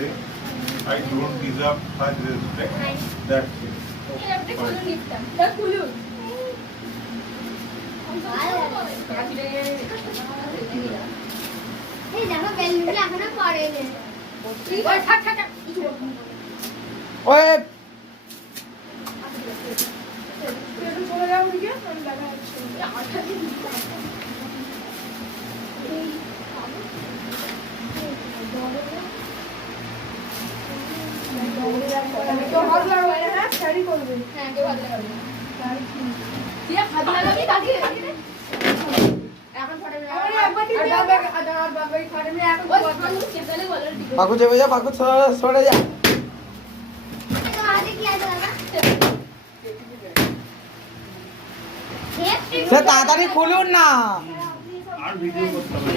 say I don't deserve such respect. That's it. ওই পাকু চেপে যা, পাকু সরে যা। সে তাড়াতাড়ি খুলুন না। আর ভিডিও করতে হবে।